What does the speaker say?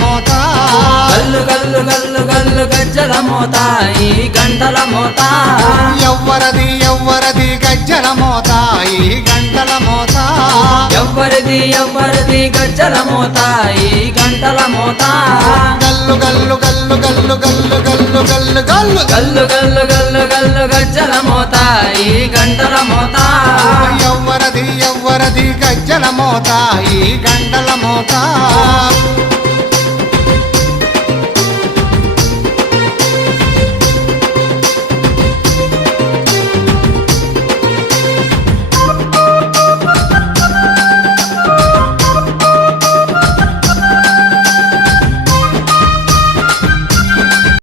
మోత గల్లు గల్లు గల్లు గల్లు గజ్జల మోత ఈ గంటల మోత ఎవ్వరది ఎవ్వరది గజ్జల మోత ఈ గంటల మోత ఎవ్వరిది ఎవ్వరిది గజ్జల మోత ఈ గంటల మోత గల్లు గల్లు గల్లు గల్లు గల్లు గల్లు గల్లు గల్లు గల్లు గల్లు గల్లు గల్లు గజ్జల మోత ఈ గంటల మోత ఎవ్వరది ఎవ్వరది గజ్జల మోత ఈ గంటల మోత